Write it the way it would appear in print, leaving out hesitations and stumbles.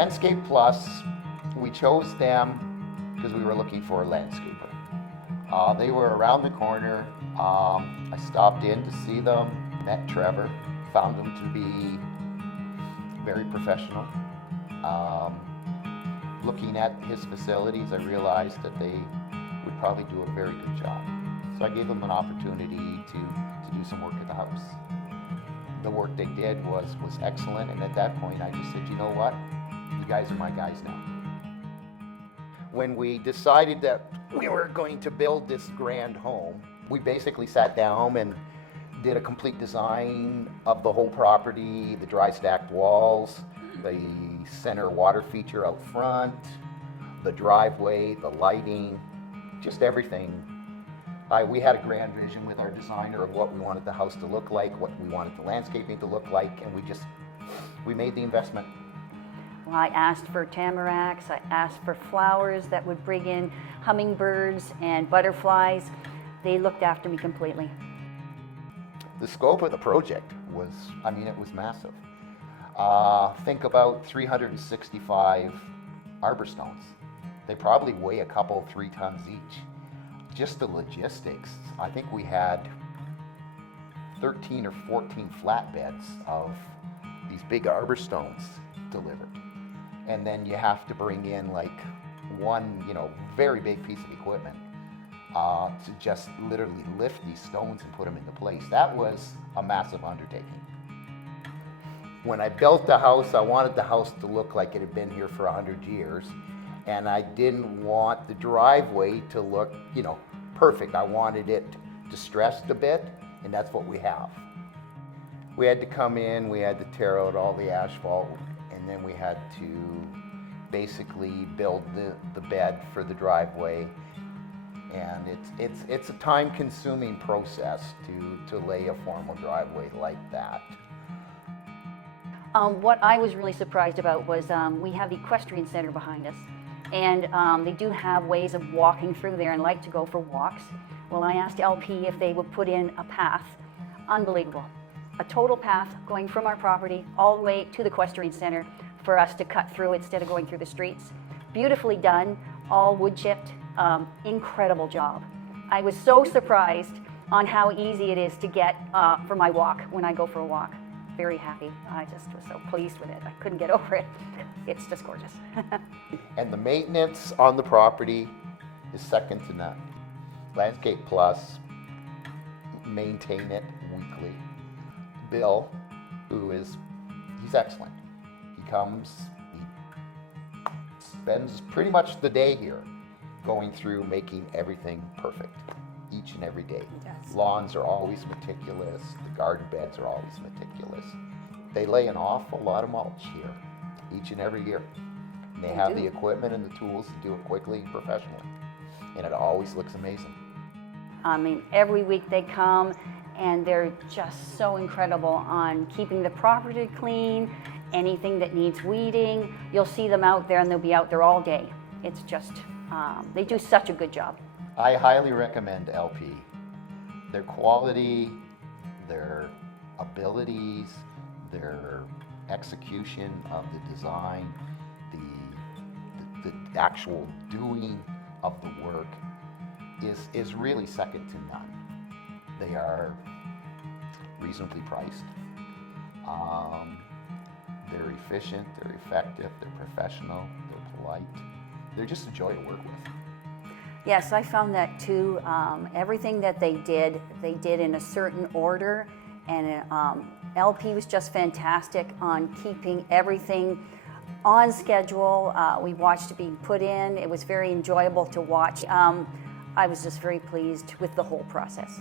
Landscape Plus, we chose them because we were looking for a landscaper. They were around the corner. I stopped in to see them, met Trevor, found them to be very professional. Looking at his facilities, I realized that they would probably do a very good job. So I gave them an opportunity to do some work at the house. The work they did was excellent, and at that point I just said, you know what, you guys are my guys now. When we decided that we were going to build this grand home, we basically sat down and did a complete design of the whole property, the dry stacked walls, the center water feature out front, the driveway, the lighting, just everything. We had a grand vision with our designer of what we wanted the house to look like, what we wanted the landscaping to look like, and we made the investment. Well, I asked for tamaracks, I asked for flowers that would bring in hummingbirds and butterflies. They looked after me completely. The scope of the project was, it was massive. Think about 365 arborstones. They probably weigh a couple, 3 tons each. Just the logistics, I think we had 13 or 14 flatbeds of these big arborstones delivered. And then you have to bring in like one, very big piece of equipment to just literally lift these stones and put them into place. That was a massive undertaking. When I built the house, I wanted the house to look like it had been here for 100 years. And I didn't want the driveway to look, perfect. I wanted it distressed a bit, and that's what we have. We had to come in, we had to tear out all the asphalt, and then we had to basically build the bed for the driveway. And it's a time-consuming process to lay a formal driveway like that. What I was really surprised about was we have the equestrian center behind us, and they do have ways of walking through there and like to go for walks. Well, I asked LP if they would put in a path. Unbelievable. A total path going from our property all the way to the equestrian center for us to cut through instead of going through the streets. Beautifully done, all wood chipped, incredible job. I was so surprised on how easy it is to get for my walk when I go for a walk. Very happy. I just was so pleased with it. I couldn't get over it. It's just gorgeous. And the maintenance on the property is second to none. Landscape Plus, maintain it weekly. Bill, he's excellent. He comes, he spends pretty much the day here going through making everything perfect each and every day. Yes. Lawns are always meticulous, the garden beds are always meticulous. They lay an awful lot of mulch here each and every year. And they have the equipment and the tools to do it quickly and professionally. And it always looks amazing. Every week they come and they're just so incredible on keeping the property clean, anything that needs weeding. You'll see them out there and they'll be out there all day. It's just, they do such a good job. I highly recommend LP. Their quality, their abilities, their execution of the design, the actual doing of the work is really second to none. They are reasonably priced. They're efficient, they're effective, they're professional, they're polite. They're just a joy to work with. Yes, I found that too. Everything that they did in a certain order, and LP was just fantastic on keeping everything on schedule. We watched it being put in. It was very enjoyable to watch. I was just very pleased with the whole process.